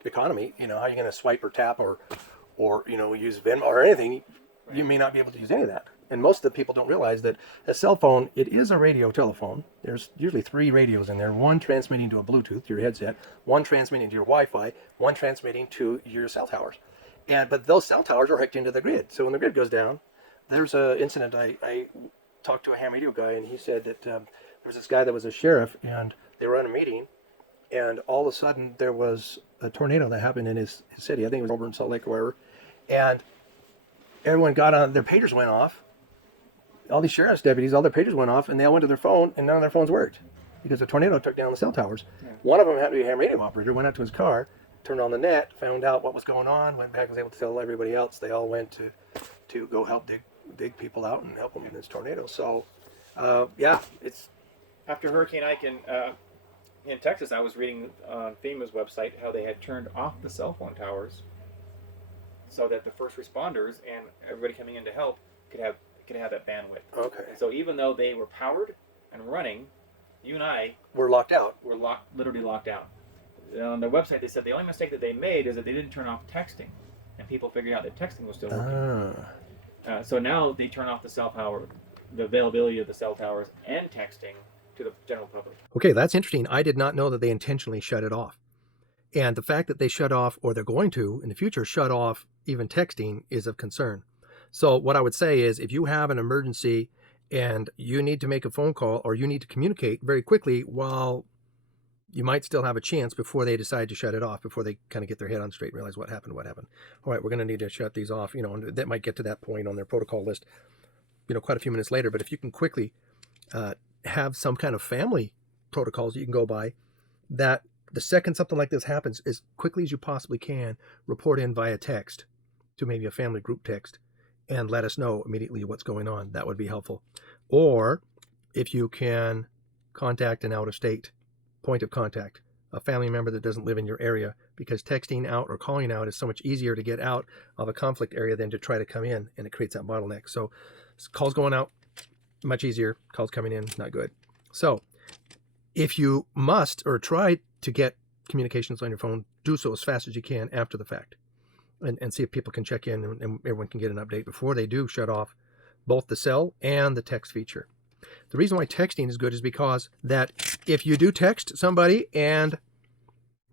economy? How are you going to swipe or tap or use Venmo or anything? Right. You may not be able to use any of that. And most of the people don't realize that a cell phone, it is a radio telephone. There's usually 3 radios in there, one transmitting to a Bluetooth, your headset, one transmitting to your Wi-Fi, one transmitting to your cell towers. But those cell towers are hooked into the grid. So when the grid goes down, there's an incident. I talked to a ham radio guy, and he said that there was this guy that was a sheriff, and they were in a meeting, and all of a sudden there was a tornado that happened in his city. I think it was over in Salt Lake or wherever. And everyone got on, their pagers went off. All these sheriff's deputies, all their pagers went off, and they all went to their phone, and none of their phones worked because the tornado took down the cell towers. Yeah. One of them had to be a ham radio operator, went out to his car, turned on the net, found out what was going on, went back, was able to tell everybody else. They all went to go help dig people out and help them in this tornado. So, it's... After Hurricane Ike in Texas, I was reading on FEMA's website how they had turned off the cell phone towers so that the first responders and everybody coming in to help could have that bandwidth. Okay. And so even though they were powered and running, you and I were locked out. Were literally locked down. On their website, they said the only mistake that they made is that they didn't turn off texting, and people figured out that texting was still working. So now they turn off the availability of the cell towers and texting to the general public. Okay, that's interesting. I did not know that they intentionally shut it off. And the fact that they shut off, or they're going to in the future shut off even texting, is of concern. So what I would say is, if you have an emergency and you need to make a phone call or you need to communicate very quickly, while you might still have a chance before they decide to shut it off, before they kind of get their head on straight and realize what happened. All right, we're going to need to shut these off, and that might get to that point on their protocol list, quite a few minutes later. But if you can quickly have some kind of family protocols that you can go by, that the second something like this happens, as quickly as you possibly can, report in via text to maybe a family group text and let us know immediately what's going on. That would be helpful. Or if you can contact an out-of-state point of contact, a family member that doesn't live in your area, because texting out or calling out is so much easier to get out of a conflict area than to try to come in, and it creates that bottleneck. So calls going out, much easier. Calls coming in, not good. So if you must or try to get communications on your phone, do so as fast as you can after the fact. And see if people can check in and everyone can get an update before they do shut off both the cell and the text feature. The reason why texting is good is because that if you do text somebody and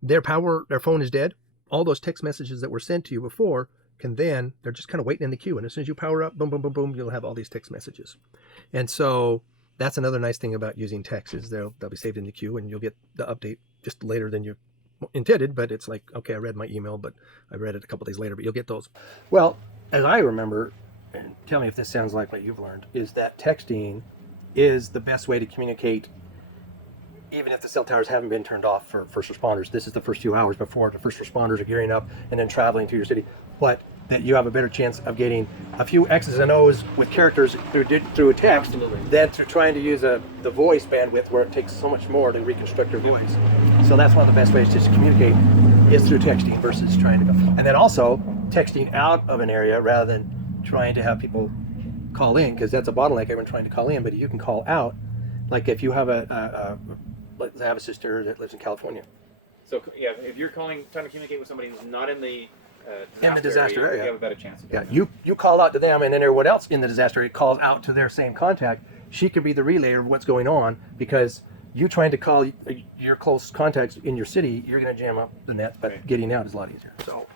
their phone is dead, all those text messages that were sent to you before they're just kind of waiting in the queue. And as soon as you power up, boom, boom, boom, boom, you'll have all these text messages. And so that's another nice thing about using text, is they'll be saved in the queue and you'll get the update just later than you intended. But it's like, okay, I read my email, but I read it a couple days later, but you'll get those. Well, as I remember, and tell me if this sounds like what you've learned, is that texting is the best way to communicate, even if the cell towers haven't been turned off for first responders. This is the first few hours before the first responders are gearing up and then traveling to your city. But that you have a better chance of getting a few X's and O's with characters through a text. Absolutely. Than to trying to use the voice bandwidth, where it takes so much more to reconstruct your voice. So that's one of the best ways to communicate, is through texting versus trying to go. And then also texting out of an area rather than trying to have people call in, because that's a bottleneck, everyone trying to call in. But you can call out, like if you have like I have a sister that lives in California. So yeah, if you're trying to communicate with somebody who's not in the disaster area, you have a better chance. Yeah, you call out to them, and then everyone else in the disaster area calls out to their same contact. She could be the relayer of what's going on, because you trying to call your close contacts in your city, you're going to jam up the net, but right. Getting out is a lot easier. So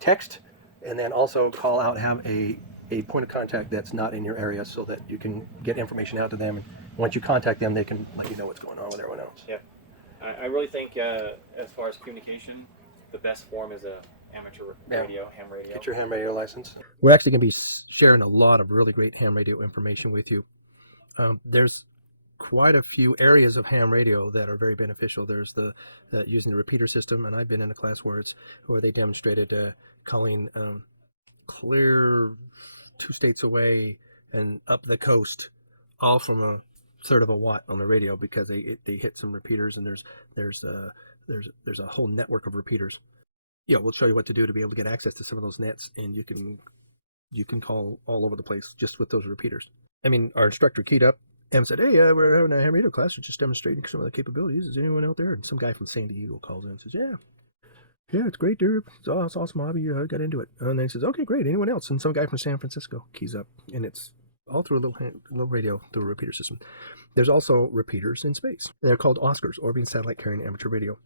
text, and then also call out, have a point of contact that's not in your area, so that you can get information out to them, and once you contact them, they can let you know what's going on with everyone else. Yeah, I really think as far as communication, the best form is a amateur radio, ham radio. Get your ham radio license. We're actually going to be sharing a lot of really great ham radio information with you. There's quite a few areas of ham radio that are very beneficial. There's the using the repeater system, and I've been in a class where they demonstrated calling clear 2 states away and up the coast, all from a third of a watt on the radio, because they hit some repeaters, and there's a whole network of repeaters. Yeah, we'll show you what to do to be able to get access to some of those nets, and you can call all over the place just with those repeaters. I mean, our instructor keyed up and said, "Hey, we're having a ham radio class. We're just demonstrating some of the capabilities. Is anyone out there?" And some guy from San Diego calls in and says, "Yeah, it's great, dude. It's awesome hobby. I got into it." And then he says, "Okay, great. Anyone else?" And some guy from San Francisco keys up, and it's all through a little radio through a repeater system. There's also repeaters in space. They're called Oscars, orbiting satellite carrying amateur radio.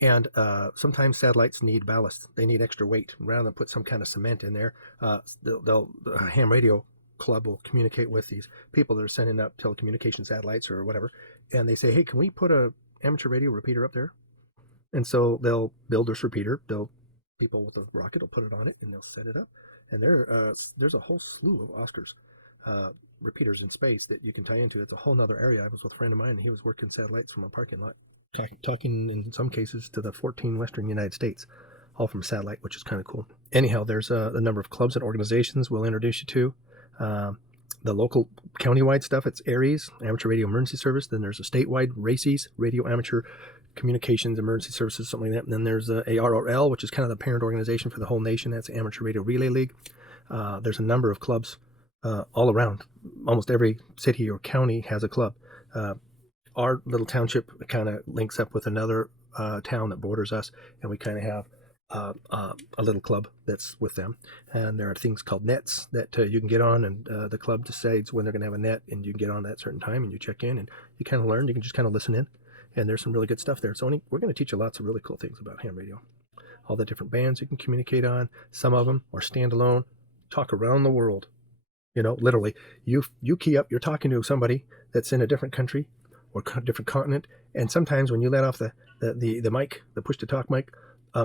And sometimes satellites need ballast. They need extra weight. Rather than put some kind of cement in there, the ham radio club will communicate with these people that are sending up telecommunication satellites or whatever, and they say, "Hey, can we put a amateur radio repeater up there?" And so they'll build this repeater. People with a rocket will put it on it, and they'll set it up. And there's a whole slew of Oscars repeaters in space that you can tie into. It's a whole nother area. I was with a friend of mine, and he was working satellites from a parking lot, talking in some cases to the 14 western United States, all from satellite, which is kind of cool. Anyhow, there's a number of clubs and organizations we'll introduce you to. The local countywide stuff, it's ARES, Amateur Radio Emergency Service. Then there's a statewide RACES, Radio Amateur Communications Emergency Services, something like that. And then there's ARRL, which is kind of the parent organization for the whole nation. That's Amateur Radio Relay League. There's a number of clubs all around. Almost every city or county has a club. Our little township kind of links up with another town that borders us, and we kind of have a little club that's with them. And there are things called nets that you can get on, and the club decides when they're going to have a net, and you can get on at a certain time, and you check in, and you kind of learn. You can just kind of listen in, and there's some really good stuff there. So we're going to teach you lots of really cool things about ham radio. All the different bands you can communicate on. Some of them are standalone, talk around the world. Literally, you key up, you're talking to somebody that's in a different country or different continent, and sometimes when you let off the mic, the push-to-talk mic,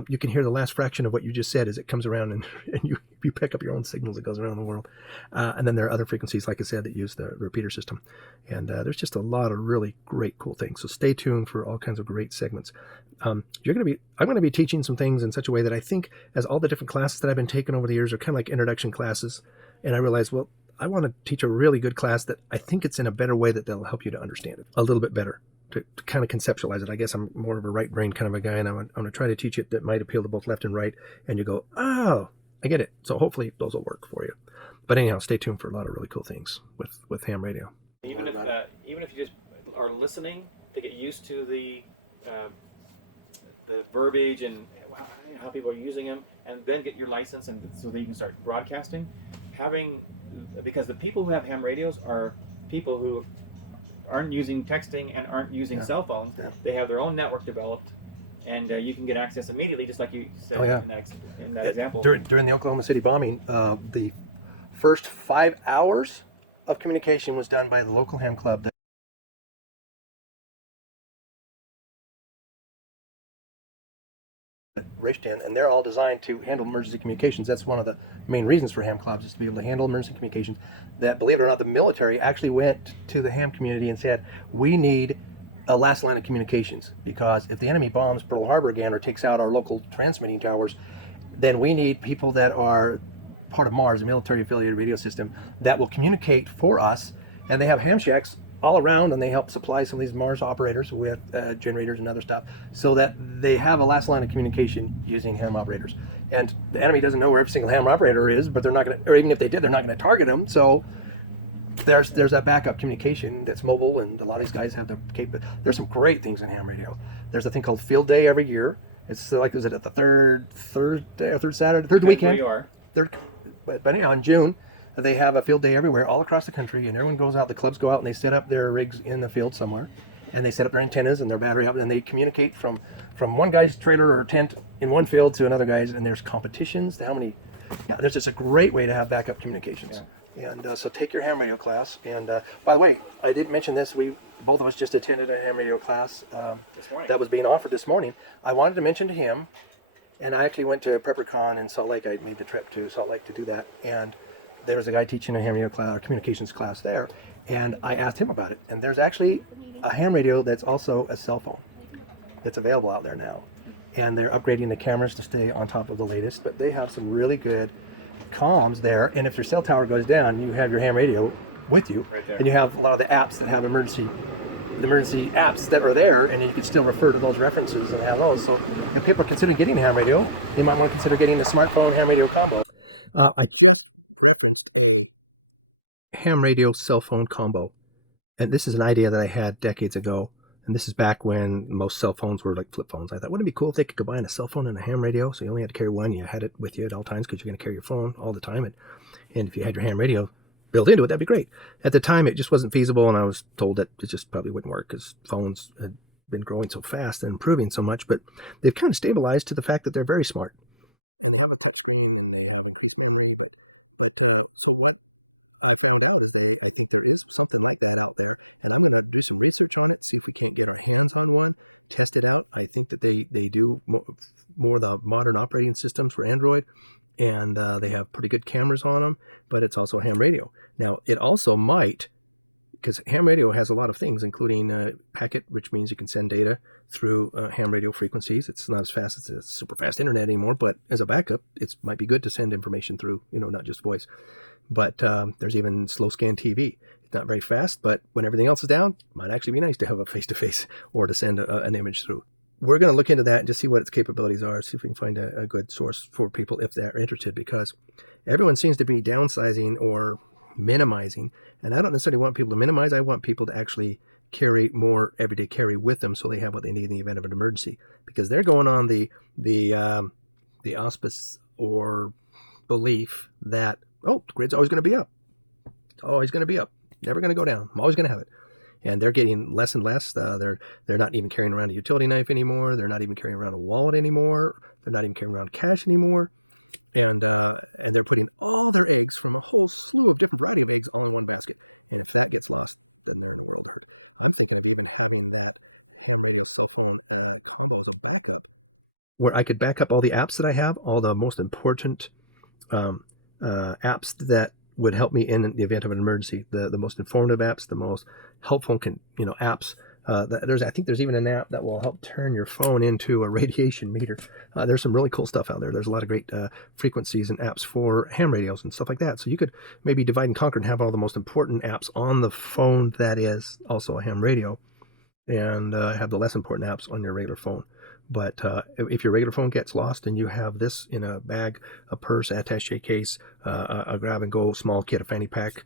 you can hear the last fraction of what you just said as it comes around, and you pick up your own signals that goes around the world. And then there are other frequencies, like I said, that use the repeater system. And there's just a lot of really great, cool things. So stay tuned for all kinds of great segments. I'm going to be teaching some things in such a way that I think, as all the different classes that I've been taking over the years are kind of like introduction classes, and I realized, well, I want to teach a really good class that I think it's in a better way that they'll help you to understand it a little bit better, to kind of conceptualize it. I guess I'm more of a right brain kind of a guy, and I'm going to try to teach it that might appeal to both left and right, and you go, "Oh, I get it." So hopefully those will work for you. But anyhow, stay tuned for a lot of really cool things with ham radio. Even if you just are listening to get used to the verbiage and how people are using them, and then get your license, and so that you can start broadcasting, because the people who have ham radios are people who aren't using texting and aren't using cell phones. Yeah. They have their own network developed, and you can get access immediately, just like you said in that example. During the Oklahoma City bombing, the first 5 hours of communication was done by the local ham club that raced in, and they're all designed to handle emergency communications. That's one of the main reasons for ham clubs, is to be able to handle emergency communications. That, believe it or not, the military actually went to the ham community and said, "We need a last line of communications, because if the enemy bombs Pearl Harbor again or takes out our local transmitting towers, then we need people that are part of MARS, a military affiliated radio system, that will communicate for us." And they have ham shacks all around, and they help supply some of these Mars operators with generators and other stuff, so that they have a last line of communication using ham operators. And the enemy doesn't know where every single ham operator is, but they're not going to, or even if they did, they're not going to target them. So there's that backup communication that's mobile, and a lot of these guys have the capability. There's some great things in ham radio. There's a thing called Field Day every year. It's like, is it at the third Saturday, third weekend? Where you are. But anyhow, in June, they have a field day everywhere, all across the country, and everyone goes out, the clubs go out, and they set up their rigs in the field somewhere, and they set up their antennas and their battery out, and they communicate from one guy's trailer or tent in one field to another guy's, and there's competitions to how many. Yeah, there's just a great way to have backup communications. Yeah. And so take your ham radio class. And by the way, I did mention this, both of us just attended a ham radio class this morning that was being offered this morning. I wanted to mention to him, and I actually went to PrepperCon in Salt Lake. I made the trip to Salt Lake to do that, and there was a guy teaching a ham radio class, or communications class there, And I asked him about it. And there's actually a ham radio that's also a cell phone that's available out there now. And they're upgrading the cameras to stay on top of the latest, but they have some really good comms there. And if your cell tower goes down, you have your ham radio with you. Right there. And you have a lot of the apps that have emergency apps that are there, and you can still refer to those references and have those. So if people are considering getting a ham radio, you might want to consider getting a smartphone ham radio combo. I just referenced a ham radio cell phone combo, and this is an idea that I had decades ago, and this is back when most cell phones were like flip phones. I thought, wouldn't it be cool if they could combine a cell phone and a ham radio, so you only had to carry one, you had it with you at all times because you're going to carry your phone all the time, and if you had your ham radio built into it, that'd be great. At the time, it just wasn't feasible, and I was told that it just probably wouldn't work because phones had been growing so fast and improving so much, but they've kind of stabilized to the fact that they're very smart, and they have a touch screen, and they have increased memory, but so what I found out is I think there is something like that out there, and I'm going to do some research on it, see if we can't get our hands on one, test it out. I think that they do more of the modern operating systems for Android, and they have pretty good cameras on them, but it's also a ham radio. Now, it also might, because ham radio has a lot of things, including packet, which means you can send data through ham radio frequencies. It's not as fast as a super fast internet anymore, but as a backup, it might be good to send information through, not just voice. But there's even slow scan TV. It's not very fast, but when everything else is down, it might actually be nice to have a face-to-face or to send an image through. We're going to look into that and just see what its capabilities are, see if we can find a good source for people if they're interested, because everyone seems to be downsizing or minimizing, and I don't necessarily want people to minimize. I want people to actually carry more everyday carry with them so they have what they need in the event of an emergency, because they're going on the auspice or belief that, oh, the grid's always going to be up. It's always going to be up. Never going to go down. I'm always going to have it. And they're getting less and less. They're not even carrying around a utility knife anymore. They're not even carrying around a wallet anymore. They're not even carrying around cash anymore. And they're putting all their eggs from a whole slew of different variety of eggs all in one basket. And if that gets lost, then they're in a world of hurt. I'm thinking of even having that ham radio cell phone combo as a backup, where I could back up all the apps that I have, all the most important apps that would help me in the event of an emergency, the most informative apps, the most helpful apps. I think there's even an app that will help turn your phone into a radiation meter. There's some really cool stuff out there. There's a lot of great frequencies and apps for ham radios and stuff like that. So you could maybe divide and conquer and have all the most important apps on the phone that is also a ham radio, and have the less important apps on your regular phone. But if your regular phone gets lost and you have this in a bag, a purse, attaché case, a grab-and-go small kit, a fanny pack,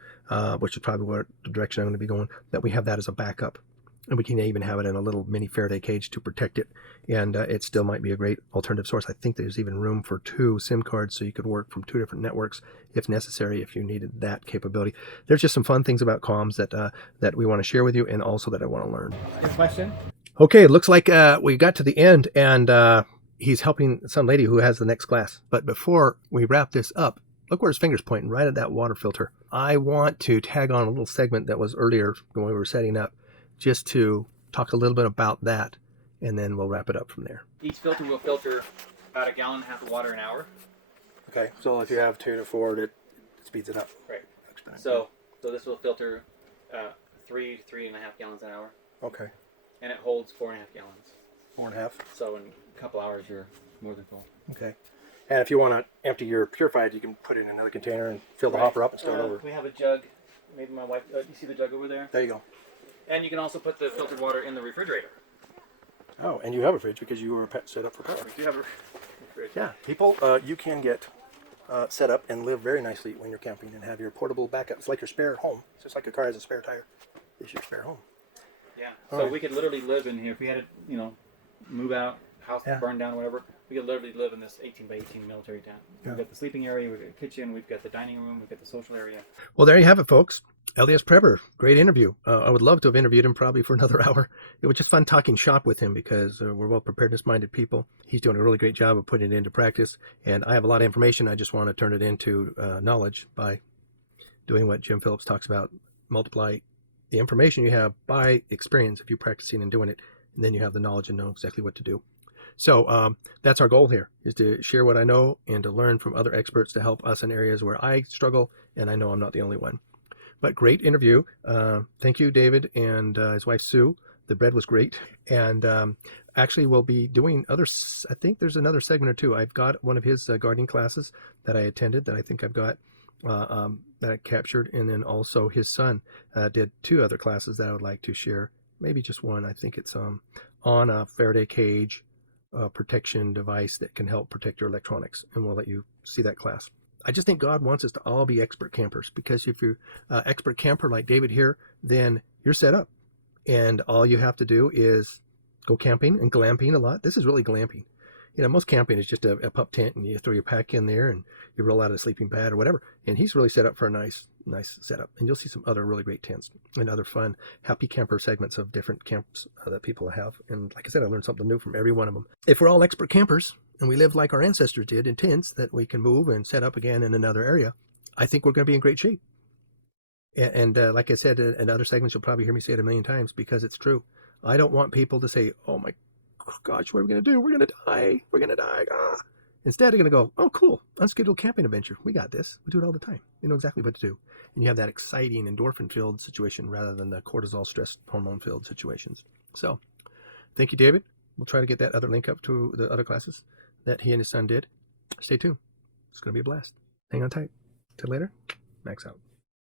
which is probably what the direction I'm going to be going, that we have that as a backup. And we can even have it in a little mini Faraday cage to protect it. And it still might be a great alternative source. I think there's even room for 2 SIM cards, so you could work from 2 different networks if necessary, if you needed that capability. There's just some fun things about comms that we want to share with you, and also that I want to learn. You have a question? Okay, it looks like we got to the end, and he's helping some lady who has the next class. But before we wrap this up, look where his finger's pointing, right at that water filter. I want to tag on a little segment that was earlier when we were setting up, just to talk a little bit about that, and then we'll wrap it up from there. Each filter will filter about 1.5 gallons of water an hour. Okay, so if you have 2 to 4, it speeds it up. Right. So this will filter 3 to 3.5 gallons an hour. Okay. And it holds 4.5 gallons. 4.5. So in a couple hours, you're more than full. Okay. And if you want to empty your purified, you can put it in another container and fill the hopper up and start over. We have a jug. Maybe my wife. You see the jug over there? There you go. And you can also put the filtered water in the refrigerator. Oh, and you have a fridge because you are set up for power. If you have a fridge. Yeah, people, you can get set up and live very nicely when you're camping and have your portable backup. It's like your spare home. It's just like a car has a spare tire. It's your spare home. Yeah. So we could literally live in here if we had to, move out, house burned down, whatever. We could literally live in this 18 by 18 military tent. Yeah. We've got the sleeping area, we've got the kitchen, we've got the dining room, we've got the social area. Well, there you have it, folks. LDSPrepper, great interview. I would love to have interviewed him probably for another hour. It was just fun talking shop with him because we're well preparedness-minded people. He's doing a really great job of putting it into practice, and I have a lot of information. I just want to turn it into knowledge by doing what Jim Phillips talks about. Multiply the information you have by experience if you're practicing and doing it, and then you have the knowledge and know exactly what to do. So that's our goal here, is to share what I know and to learn from other experts to help us in areas where I struggle, and I know I'm not the only one. But great interview. Thank you, David, and his wife, Sue. The bread was great. And actually, we'll be doing others. I think there's another segment or two. I've got one of his gardening classes that I attended that I think I've got that I captured. And then also his son did 2 other classes that I would like to share. Maybe just one. I think it's on a Faraday cage protection device that can help protect your electronics. And we'll let you see that class. I just think God wants us to all be expert campers, because if you're an expert camper like David here, then you're set up. And all you have to do is go camping and glamping a lot. This is really glamping. You know, most camping is just a pup tent and you throw your pack in there and you roll out a sleeping pad or whatever. And he's really set up for a nice setup. And you'll see some other really great tents and other fun, happy camper segments of different camps that people have. And like I said, I learned something new from every one of them. If we're all expert campers and we live like our ancestors did in tents that we can move and set up again in another area, I think we're going to be in great shape. And like I said, in other segments, you'll probably hear me say it a million times because it's true. I don't want people to say, oh my gosh, what are we going to do? We're going to die. We're going to die. Ah. Instead, they're going to go, oh, cool, unscheduled camping adventure. We got this. We do it all the time. You know exactly what to do. And you have that exciting endorphin-filled situation rather than the cortisol stress hormone-filled situations. So thank you, David. We'll try to get that other link up to the other classes that he and his son did. Stay tuned. It's going to be a blast. Hang on tight. Till later. Max out.